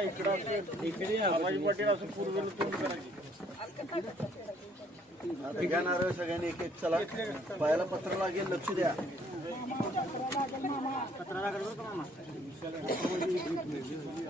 इकडं असेल इकडे आबाजी पाटील असं पूर्वेला तुम्ही करायची आता घ्या नारळ सगळ्यांनी एक एक चला पायाला पत्र लागेल लक्ष द्या सावकाश.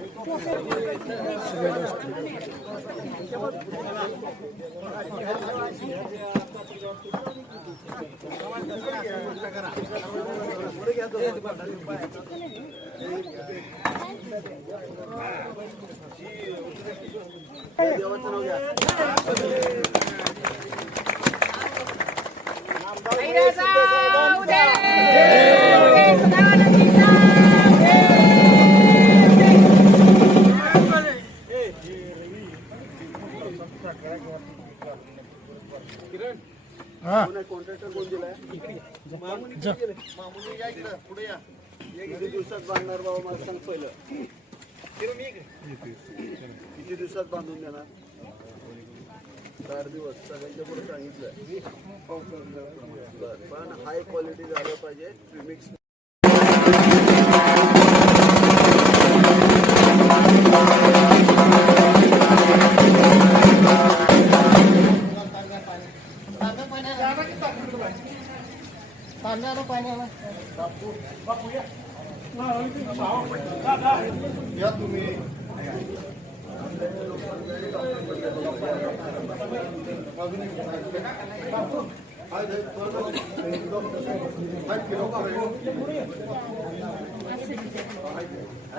द्या सगळे. बसा, बसा तिथं. नारळ फोडायला बसा तिथं. बसा खाली. त्यांना नारळ द्या त्यांना एक नारळ द्या फोडायला. पुढे घ्या दोघं. देवाचं नाव घ्या कॉन्ट्रॅक्टर कोण दिलाय मामुनी या इकडं पुढे या किती दिवसात बांधणार बाबा मला सांग पहिलं किती दिवसात बांधून देणार चार दिवस सगळ्यांच्या पुढे सांगितलं बरं, पण हाय क्वालिटी झालं पाहिजे प्रिमिक्स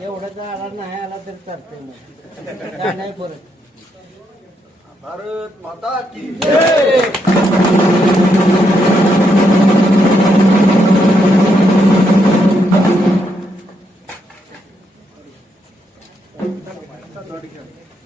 एवढं आला नाही आला तर नाही परत. भारत माता की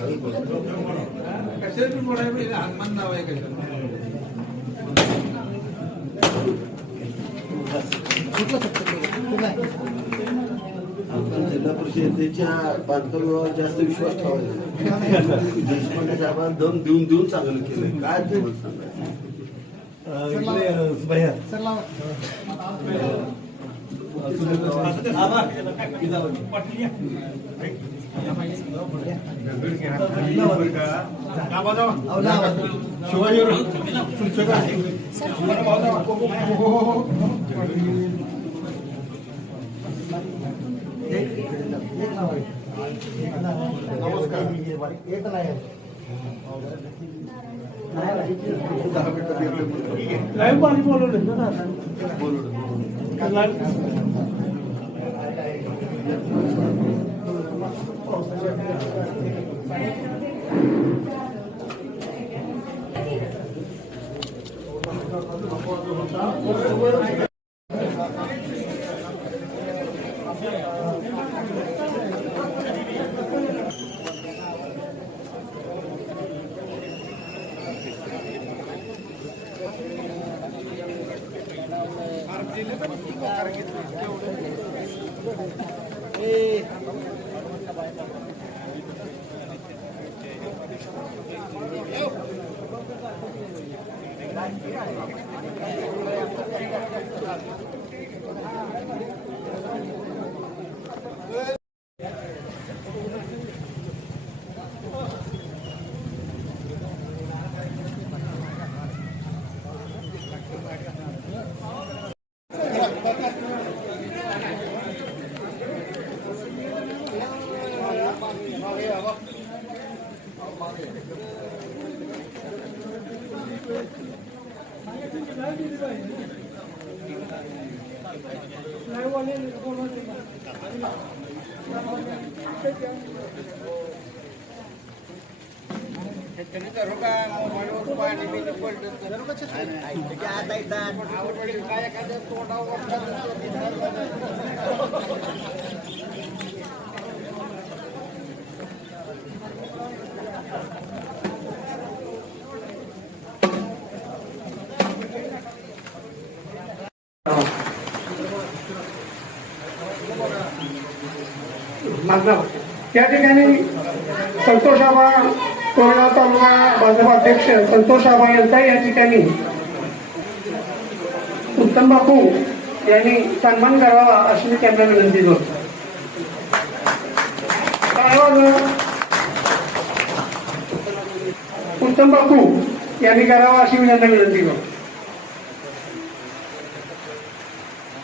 हळू, हळू, हळू. आपण जिल्हा परिषदेच्या बांधकाम विभागावर जास्त विश्वास ठेवायचा. देशपांडे साहेबांना दम देऊन देऊन चांगलं केलं काय तुम्हाला सांगायचं सर लावा एक नाही लाईव्ह पाणी बोलवलं ना। त्या ठिकाणी संतोष आबा कोरेगाव तालुका भाजपा अध्यक्ष संतोष आबा यांचा या ठिकाणी. उत्तम बापू यांनी सन्मान करावा अशी मी त्यांना विनंती करतो. हो उत्तम बापू यांनी करावा अशी मी त्यांना विनंती करतो.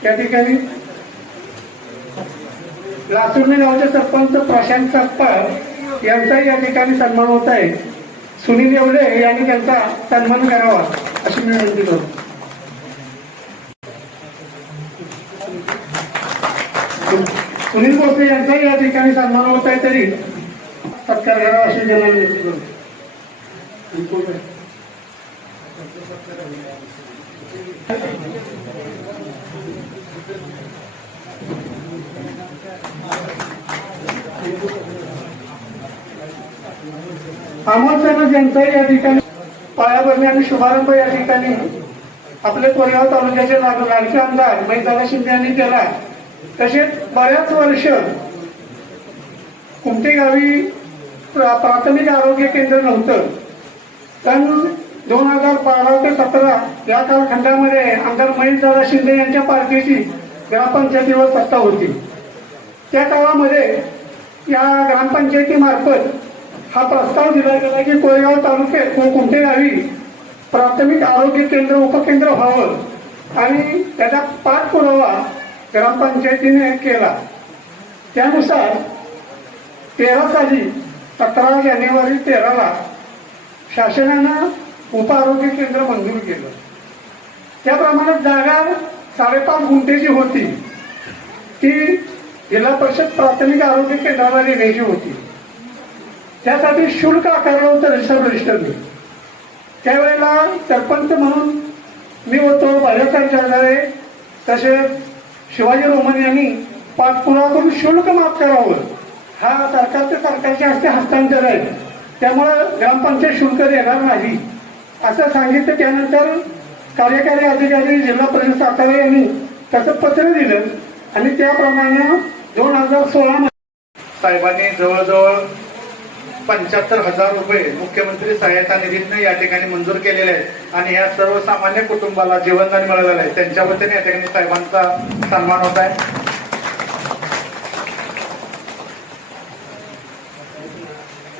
त्या ठिकाणी लातूरने गावचे सरपंच प्रशांत सत्तार यांचाही या ठिकाणी सन्मान होत आहे. सुनील येवले यांनी त्यांचा सन्मान करावा अशी मी विनंती करतो. सुनील भोसले यांचाही या ठिकाणी सन्मान होत आहे तरी सत्कार करावा अशी त्यांना अमोल सैनिक यांचाही या ठिकाणी पायाभरणी आणि शुभारंभ या ठिकाणी आपले कोरेगाव तालुक्याचे लाड- लाडके आमदार मैदाना शिंदे यांनी केला तसेच बऱ्याच वर्ष कुमटे गावी प्रा- प्राथमिक आरोग्य केंद्र नव्हतं. सन दोन हजार बारा ते सतरा या कालखंडामध्ये आमदार महेशदादा शिंदे यांच्या पार्टीची ग्रामपंचायतीवर सत्ता होती. त्या काळामध्ये या ग्रामपंचायतीमार्फत हा प्रस्ताव दिला गेला की कोरेगाव तालुक्यात व कुमठे गावी प्राथमिक आरोग्य केंद्र उपकेंद्र व्हावं आणि त्याचा पाठपुरावा ग्रामपंचायतीने केला. त्यानुसार तेरा साली अकरा जानेवारी तेराला शासनानं उपआरोग्य केंद्र मंजूर केलं. त्याप्रमाणे जागा साडेपाच गुंठेची होती. ती जिल्हा परिषद प्राथमिक आरोग्य केंद्राला देण्याची होती. त्यासाठी शुल्क आकारलं होतं रिसर्व रजिस्टरने त्यावेळेला सरपंच म्हणून मी होतो बाळासाहेब जगदाळे तसेच शिवाजी रोमन यांनी पाठपुरावा करून शुल्क माफ करावं. हा सरकारच्या सरकारच्या हस्ते हस्तांतर आहे. त्यामुळं ग्रामपंचायत शुल्क देणार नाही. असं सांगितलं त्यानंतर कार्यकारी अधिकारी जिल्हा परिषद सातारा यांनी त्याचं पत्र दिलं. आणि त्याप्रमाणे दोन हजार सोळा साहेबांनी जवळजवळ पंच्याहत्तर हजार रुपये मुख्यमंत्री सहायता निधीनं या ठिकाणी मंजूर केलेले आहेत. आणि या सर्वसामान्य कुटुंबाला जीवनदान मिळालेलं आहे. त्यांच्या वतीने या ठिकाणी साहेबांचा सन्मान होत आहे.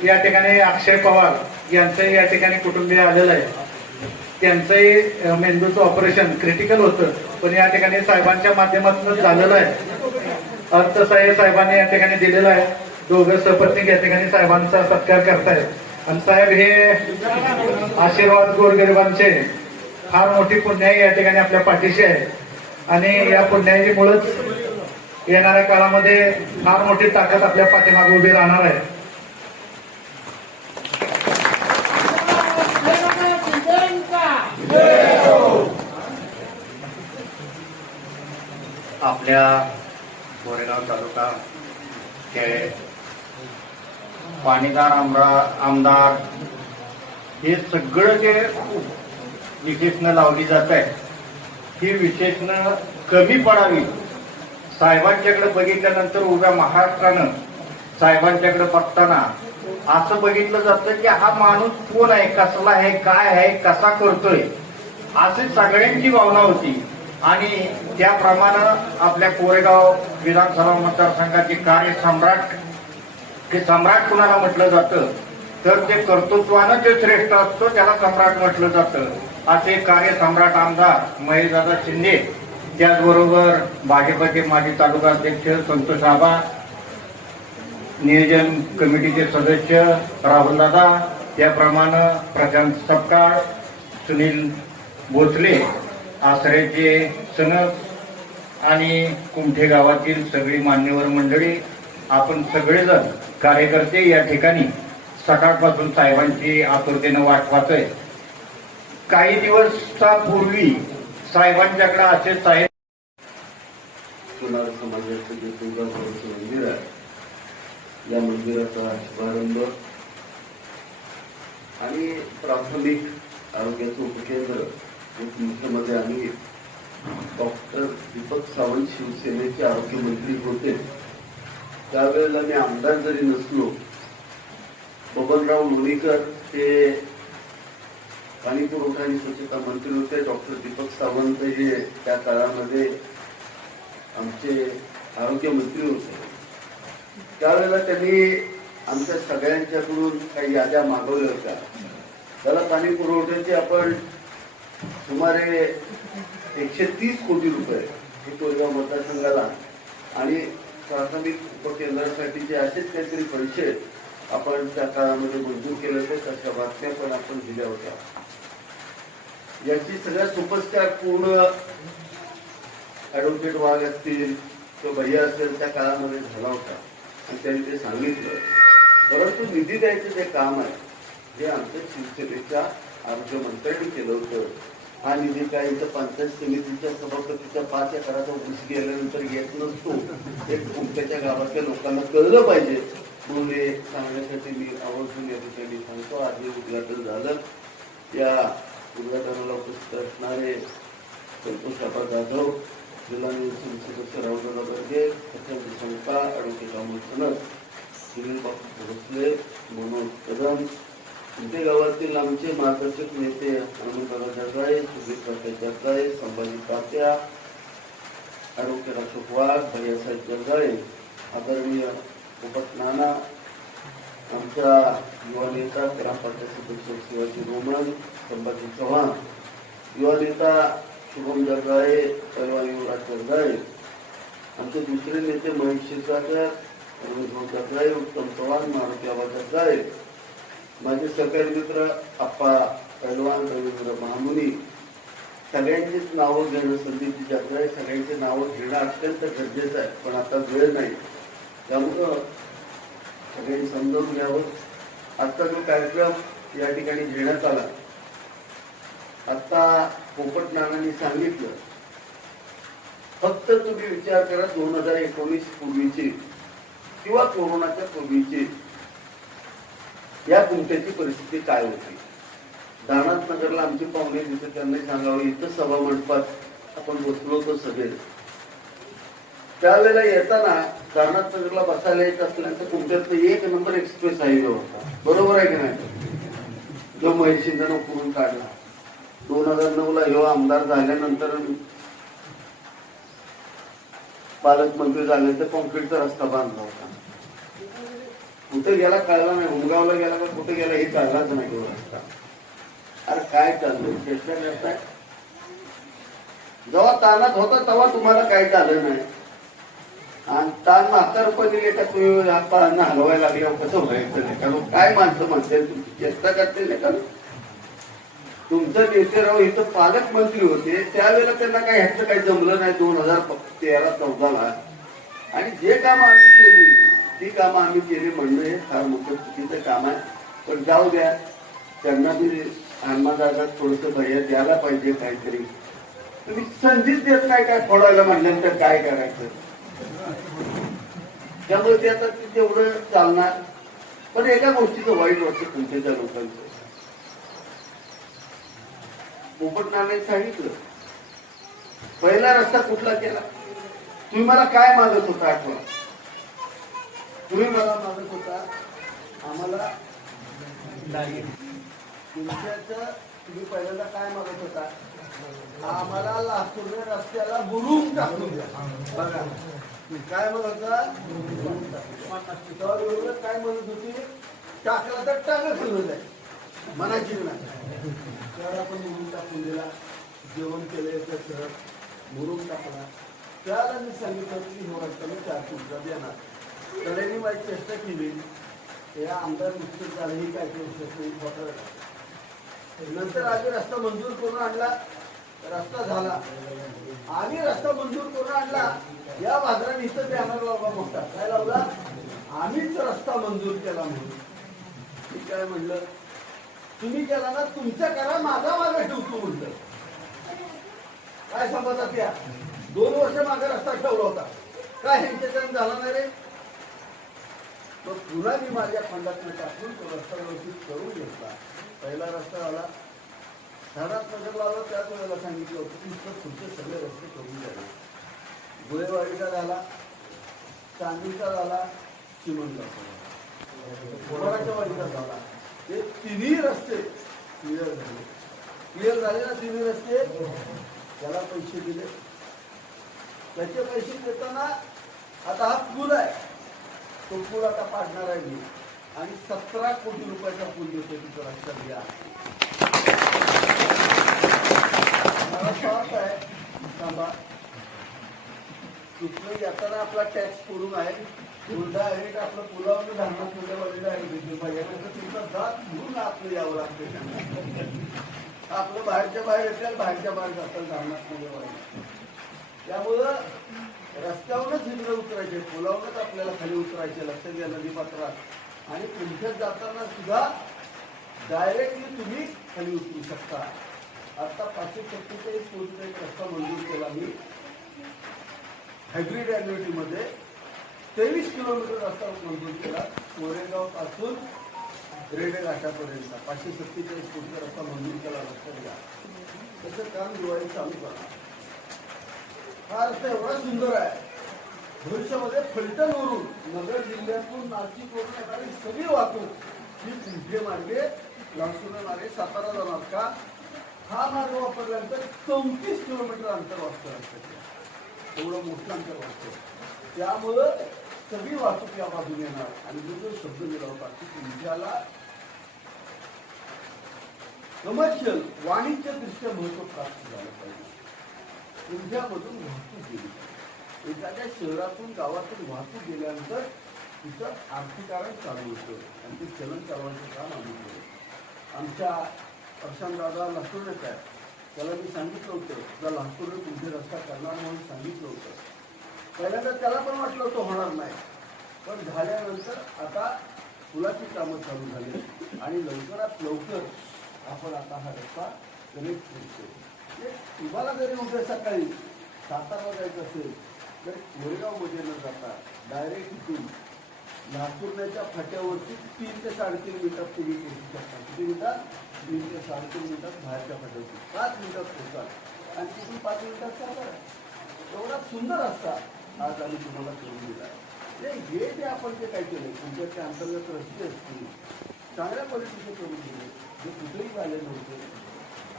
या ठिकाणी अक्षय पवार यांचंही या ठिकाणी कुटुंबीय आलेलं आहे. त्यांचंही मेंदूचं ऑपरेशन क्रिटिकल होतं पण या ठिकाणी साहेबांच्या माध्यमातून झालेलं आहे. अर्थसहाय्य साहेबांनी या ठिकाणी दिलेलं आहे. दोघं सपत्नीक या ठिकाणी साहेबांचा सत्कार करतायत. आणि साहेब हे आशीर्वाद गोरगरिबांचे फार मोठी पुण्याई या ठिकाणी आपल्या पाठीशी आहे. आणि या पुण्याईची मुळच येणाऱ्या काळामध्ये फार मोठी ताकद आपल्या पाठीमागे उभी राहणार आहे. आपल्या कोरेगाव तालुका हे पाणीदार आमदार आमदार हे सगळं जे विशेषणं लावली जात आहे ही विशेषणं कमी पडावी. साहेबांच्याकडे बघितल्यानंतर उभ्या महाराष्ट्रानं साहेबांच्याकडे बघताना असं बघितलं जातं की हा माणूस कोण आहे कसला आहे काय आहे कसा करतोय अशी सगळ्यांची भावना होती. आणि त्याप्रमाणे आपल्या कोरेगाव विधानसभा मतदारसंघाचे कार्य सम्राट ते सम्राट कुणाला म्हटलं जातं? तर ते कर्तृत्वानं जे श्रेष्ठ असतो त्याला सम्राट म्हटलं जातं. असे कार्य सम्राट आमदार महेशदादा शिंदे. त्याचबरोबर भाजपचे माजी तालुका अध्यक्ष संतोष आबा नियोजन कमिटीचे सदस्य राहुलदादा त्याप्रमाणे प्रशांत सपकाळ सुनील भोसले आसरेचे सनक आणि कुमठे गावातील सगळी मान्यवर मंडळी आपण सगळेजण कार्यकर्ते या ठिकाणी सकाळपासून साहेबांची आतुरतेनं वाट पाहतोय. काही दिवसापूर्वी साहेबांच्याकडे असे साहेब समाजाचं जे तुळजापूरचं मंदिर आहे. या मंदिराचा शुभारंभ आणि प्राथमिक आरोग्याचं उपकेंद्र मुख्यमध्ये आम्ही डॉक्टर दीपक सावंत शिवसेनेचे आरोग्यमंत्री होते. त्यावेळेला मी आमदार जरी नसलो बबनराव लोणीकर हे पाणी पुरवठा आणि स्वच्छता मंत्री होते. डॉक्टर दीपक सावंत हे त्या काळामध्ये आमचे आरोग्यमंत्री होते. त्यावेळेला त्यांनी आमच्या सगळ्यांच्याकडून काही याद्या मागवल्या होत्या. त्याला पाणी पुरवठ्याचे आपण सुमारे एकशे तीस कोटी रुपये हे कोरेगाव मतदारसंघाला आणि प्राथमिक उपकेंद्रासाठीचे असेच काहीतरी पैसे आपण त्या काळामध्ये मंजूर केले होते तशा बातम्या पण आपण दिल्या होत्या. याची सगळ्या सुपरस्टार पूर्ण ऍडव्होकेट वाघ असतील किंवा भैया असेल त्या काळामध्ये झाला होता. आणि त्यांनी ते सांगितलं. परंतु निधी द्यायचं जे काम आहे हे आमच्या शिवसेनेच्या आरोग्यमंत्र्यांनी केलं होतं. हा निधी काय इथं पंचायत समितीच्या सभापतीच्या पाच एकराचा ऊस गेल्यानंतर येत नसतो. हे तुमच्या गावातल्या लोकांना कळलं पाहिजे. म्हणून हे सांगण्यासाठी मी आवर्जून या ठिकाणी सांगतो. आज हे उद्घाटन झालं. या उद्घाटनाला उपस्थित असणारे संतोष बाबा जाधव जिल्हा निवडणूक सदस्य राहुलदादा बर्गे प्रशांत संस्था ॲडव्होकेट अमोल सनद सुनील बापू भोसले मनोज कदम इथे गावातील आमचे मार्गदर्शक नेते अनंतदादा जगदाळे सुधीर प्रकाश संभाजी तात्या आरोग्य अशोक वाघ भैयासाहेब जगदाळे आदरणीय पोपट नाना युवा नेता ग्रामपंचायत सदस्य शिवाजी रोमन संभाजी चव्हाण युवा नेता शुभम जगदाळे पैलवान युवराज जगदाळे आमचे दुसरे नेते महेश क्षीरसागर रमेश जगदाळे उत्तम चव्हाण मारुती आबा जगदाळे माझे सगळे मित्र आप्पा पैलवान रवींद्र महामुनी सगळ्यांचीच नावं घेणं संदीपची जत्रा आहे सगळ्यांची नावं घेणं अत्यंत गरजेचं आहे. पण आता वेळ नाही. त्यामुळं सगळ्यांनी समजावून घ्यावं. आजचा जो कार्यक्रम या ठिकाणी घेण्यात आला. आता पोपट नानांनी सांगितलं फक्त तुम्ही विचार करा दोन हजार एकोणीस पूर्वीची किंवा कोरोनाच्या पूर्वीची. या गुंठ्याची परिस्थिती काय होती? दानात नगरला आमचे पाहुणे तिथे त्यांनी सांगावं इथं सभा मंडपात आपण बसलो होतो सगळे. त्यावेळेला येताना कर्नाटक नगरला बसायला येत असल्यानंतर कुंठ्यात एक नंबर एक्सप्रेस हायवे होता बरोबर आहे की नाही? जो महिशिंदनं करून काढला. दोन हजार नऊ ला ह्यो आमदार झाल्यानंतर पालकमंत्री झाल्यानंतर कॉन्क्रीटचा रस्ता बांधला होता. कुठं गेला कळला नाही उमगावला गेला का कुठं गेला हे कळलाच नाही तो रस्ता. अरे काय चाललंय? चेष्टा करताय? जेव्हा तानात होता तेव्हा तुम्हाला काय चाललं नाही. आणि ताण दिले का तुम्ही आपण हलवायला लागल्यावर हो, कसं व्हायचं नाही? कारण काय माणसं म्हणते? तुमची चेष्टा करते नाही कारण तुमचं नेतेराव इथं पालकमंत्री होते त्यावेळेला त्यांना काय ह्याचं काही जमलं नाही दोन हजार तेरा चौदाला आणि जे काम आम्ही केली ती कामं आम्ही केली म्हणणं हे फार मोठं चुकीचं काम आहे. पण जाऊ द्या त्यांना बी अन्नदाता थोडस भैया द्यायला पाहिजे काहीतरी. तुम्ही संधीच देत नाही काय फोडायला म्हणल्यानंतर काय करायचं? त्यामुळे ते आता ते तेवढं चालणार. पण एका गोष्टीचं वाईट वाटतं तुमच्या त्या लोकांचं. पोपटनाने सांगितलं पहिला रस्ता कुठला केला? तुम्ही मला काय मागत होता आठवण तुम्ही मला मागत होता आम्हाला तुमच्याचं तुम्ही पहिल्यांदा काय मागत होता? आम्हाला लातूर रस्त्याला बुरून टाकून द्या. बघा. काय म्हणत होता? त्याबरोबर काय म्हणत होती? टाकला तर टाकत जाय मनाची नाही. त्याला आपण मुरुम टाकून दिला. जेवण केलं त्याचं मुरुम टाकला. त्याला मी सांगितलं की हो रस्त्याला चार तुमचा देणार त्याने माझी चेष्टा केली. हे आमदार नुकतं झालं काय करू शकतो नंतर आम्ही रस्ता मंजूर करून आणला. रस्ता झाला. आम्ही रस्ता मंजूर करून आणला. या बाजारात इथं बॅनर लावला मोठा. काय लावला? आम्हीच रस्ता मंजूर केला म्हणून. मी काय म्हणलं? तुम्ही केला ना तुमचा करा माझा माझा ठेवतो म्हणलं. काय समजतात या? दोन वर्ष माझा रस्ता ठेवला होता. काय ह्यांच्या झाला नाही रे? मग पुन्हा मी माझ्या फंडातनं टाकून तो रस्ता व्यवस्थित करून घेतला. पहिला रस्ता आला. शहरात नगर लावला त्याच वेळेला सांगितलं होतं की इथं पुढचे सगळे रस्ते करून द्यावे गुळेवाडीचा झाला चांदीचा झाला चिमणचा झाला. वाडीचा झाला. हे तिन्ही रस्ते क्लिअर झाले. क्लिअर झाले ना तिन्ही रस्ते? त्याला पैसे दिले. त्याचे पैसे देताना आता हा पूल आहे. तो पूल आता पाडणार आहे मी. आणि सतरा कोटी रुपयाचा पूल देतो तिथं लक्षात घ्या मला आहे. थांबा. तिथलं येताना आपला टॅक्स करून आहे. पुढचा आहे आपलं पुलावर धारणा पुढल्या बाजूला आहे. बिजली पाहिजे. तर तुमचं जात म्हणून आपलं यावं लागतं त्यांना. आपलं बाहेरच्या बाहेर येतील बाहेरच्या बाहेर जातात धारणात पुढे त्यामुळं रस्त्यावरच इकडे उतरायचे पुलावरच आपल्याला खाली उतरायचे लक्ष द्या नदी पात्रात आणि तुमच्यात जाताना सुद्धा डायरेक्टली तुम्ही खाली उतरू शकता. आता पाचशे सत्तेचाळीस कोटीचा एक रस्ता मंजूर केला मी. हायब्रिडमध्ये तेवीस किलोमीटर रस्ता मंजूर केला. कोरेगावपासून रेडे घाटापर्यंत. पाचशे सत्तेचाळीस कोटीचा रस्ता मंजूर केला. लक्षात घ्या त्याचं काम दिवाळी चालू करा. हा रस्ता एवढा सुंदर आहे. भविष्यामध्ये फलटणवरून नगर जिल्ह्यातून नाशिकवरून येणारी सगळी वाहतूक ही कुंठे मार्गे लासूर मार्गे सातारा जाणार का? हा मार्ग वापरल्यानंतर चौतीस किलोमीटर अंतर वाचतं एवढं मोठं अंतर वाचतं त्यामुळं सगळी वाहतूक या बाजूने येणार. आणि जो जो शब्द दिला होता की तुमच्याला कमर्शियल वाणिज्य दृष्ट्या महत्त्व प्राप्त झालं पाहिजे. तुमच्यामधून वाहतूक गेली. एखाद्या शहरातून गावातून वाहतूक गेल्यानंतर तिथं आर्थिकारण चालू होतं. आणि ते चलन चालवायचं काम आम्ही केलं. आमच्या प्रशांत दादा लासूरच आहे त्याला मी सांगितलं होतं तुला लासूर तुमचे रस्ता करणार म्हणून सांगितलं होतं. पहिल्यांदा त्याला पण वाटलं होतं होणार नाही. पण झाल्यानंतर आता पुलाची कामं चालू झाली आणि लवकरात लवकर आपण आता हा रस्ता कनेक्ट करतो तुम्हाला जरी उद्या सकाळी सातारा जायचं असेल तर कोरेगावमध्ये न जाता डायरेक्ट इथून नागपूरच्या फाट्यावरती तीन ते साडेतीन मिनिटात तुम्ही पोहोचू शकता. किती मिनिटात? तीन ते साडेतीन मिनिटात बाहेरच्या फाट्यावरती. पाच मिनिटात पोहोचाल. आणि तिथून पाच मिनिटात सातारा एवढा सुंदर रस्ता आज आम्ही तुम्हाला करून दिला. हे जे आपण जे काय केलं तुमच्या त्या अंतर्गत रस्ते असतील चांगल्या पद्धतीचे करून दिले जे कुठेही झाले नव्हते.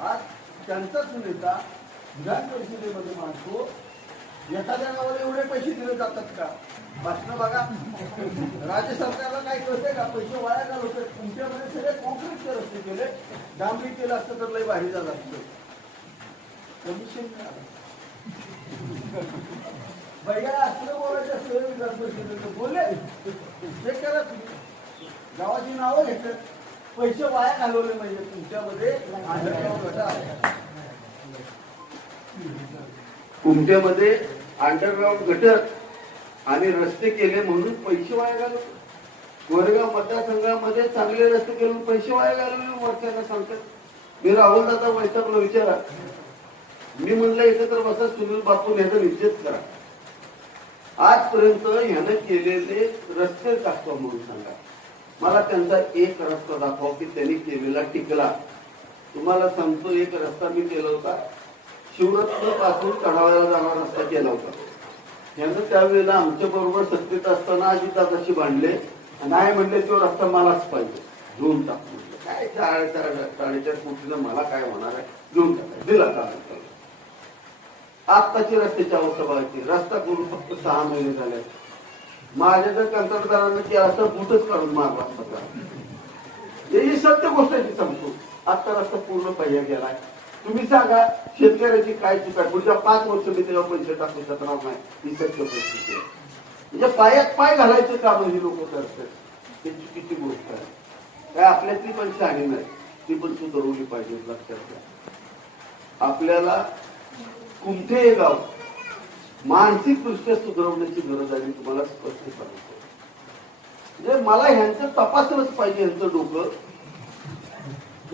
आज त्यांचाच नेता विधान परिषदेमध्ये मानतो एखाद्या नावाला एवढे पैसे दिले जातात का? भाषण बघा. राज्य सरकारला काय कळतंय का? पैसे वाया घालवतोय. तुमच्यामध्ये सगळे कॉन्क्रीटचे रस्ते केले. डांबरी केलं असतं तर लय भारी झालं असतं. कमिशन मिळालं असलं बोलायचं असलं विधान परिषदेचं. बोलले. ते करा तुम्ही. गावाची नावं घेतात पैसे वाया घालवले म्हणजे तुमच्यामध्ये तुमच्यामध्ये अंडरग्राऊंड गटर आणि रस्ते केले म्हणून पैसे वाया घालवले. गोरेगाव मतदारसंघामध्ये चांगले रस्ते केले पैसे वाया घालवले वरच्यांना सांगतात. मी राहुल दादा वैतागला विचारा. मी म्हणलं एकत्र बसा सुनील बापू ह्याचा निश्चित करा. आजपर्यंत ह्यानं केलेले रस्ते दाखवा म्हणून सांगा. मला त्यांचा एक रस्ता दाखवा की त्यांनी केलेला टिकला. तुम्हाला सांगतो एक रस्ता मी केला होता. शिवरत्नपासून चढावायला जाणारा रस्ता केला होता. यानं त्यावेळेला आमच्या बरोबर सत्तेत असताना अजितदादाशी भांडले. नाही म्हणले तो रस्ता मलाच पाहिजे. घेऊन टाक म्हटलं. काय चार चार साडेचार कोटीनं मला काय होणार आहे? घेऊन टाका. दिला चालेल आत्ताची रस्त्याची अवस्था बघायची रस्ता करून फक्त सहा महिने झाले. माझ्या जर कंत्राटदारानं की असं बुटच काढून मारला असता ही सत्य गोष्ट आहे ती सांगतो. आता रस्ता पूर्ण पहिला गेलाय तुम्ही सांगा शेतकऱ्याची काय चूक आहे पुढच्या पाच वर्ष मी तेव्हा पैसे टाकू शकणार नाही. ही सत्य परिस्थिती आहे. म्हणजे पायात पाय घालायचं काम ही लोक करतात. ते चुकीची गोष्ट आहे. काय आपल्यातली पण शहाणी नाही. ती पण सुधारवली पाहिजे लक्षात घ्या. आपल्याला कुमते हे गाव मानसिकदृष्ट्या सुधारवण्याची गरज आहे तुम्हाला स्पष्ट सांगतो. म्हणजे मला ह्यांचं तपासलंच पाहिजे ह्यांचं डोकं.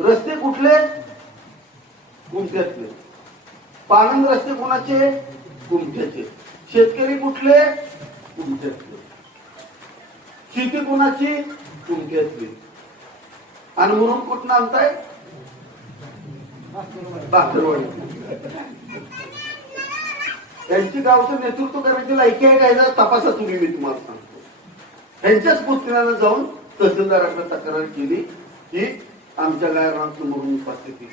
रस्ते कुठले? कुमठ्यातले. पाणंद रस्ते कोणाचे? कुमठ्याचे. शेतकरी कुठले? कुमठ्यातले. शेती कोणाची? कुमठ्यातली. आणि म्हणून कुठं आणताय? बाकरवाडी. त्यांची गावचं नेतृत्व करायची लायकी आहे काय जरा तपासा तुम्ही मी तुम्हाला सांगतो. त्यांच्याच पुतण्यानं जाऊन तहसीलदाराकडे तक्रार केली की आमच्या गायरात म्हणून उपस्थिती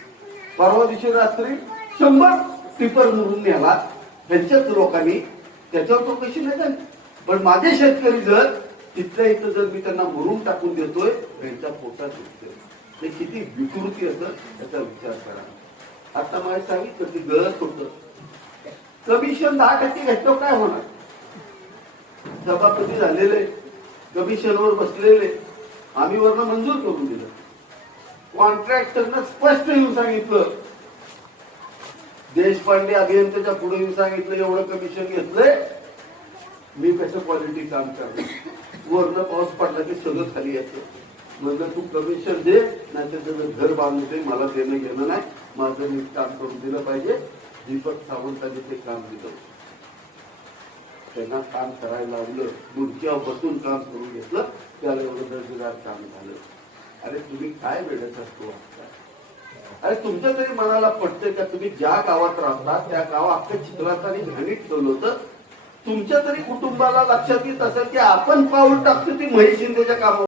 परवा दिवशी रात्री शंभर टिपर मरून नेला. त्यांच्याच लोकांनी त्याच्यावर चौकशी नाही झाली. पण माझे शेतकरी जर तिथल्या इथं जर मी त्यांना मरून टाकून देतोय त्यांच्या पोटात दुखतोय. ते किती विकृती असं त्याचा विचार करा. आता मला सांगितलं की गळत होतं कमिशन दहा टक्के घेतल्यावर काय होणार? सभापती झालेले कमिशनवर बसलेले आम्ही वरनं मंजूर करून दिलं. कॉन्ट्रॅक्टरनं स्पष्ट येऊन सांगितलं. देशपांडे अभियंत्याच्या पुढे येऊन सांगितलं एवढं कमिशन घेतलंय. मी कसं क्वालिटी काम करणार? वरनं पाऊस पडला की सगळं खाली येतं. म्हणलं तू कमिशन दे नाही तर त्याचं घर बांधून मला देणं घेणं नाही. माझं मी काम करून दिलं पाहिजे. दीपक सावंतांनी ते काम दिलं. त्यांना काम करायला लावलं खुर्च्यावर बसून काम करून घेतलं त्याला एवढं दर्जेदार काम झालं. अरे तुम्ही काय वेळत असतो अरे तुमच्या तरी मनाला पटतंय का तुम्ही ज्या गावात राहता त्या गाव अख्ख्या चिखलात आणि घाणीत ठेवलं होतं? तुमच्या तरी कुटुंबाला लक्षात येत असेल की आपण पाऊल टाकतो ती महेश शिंदेच्या कामावर.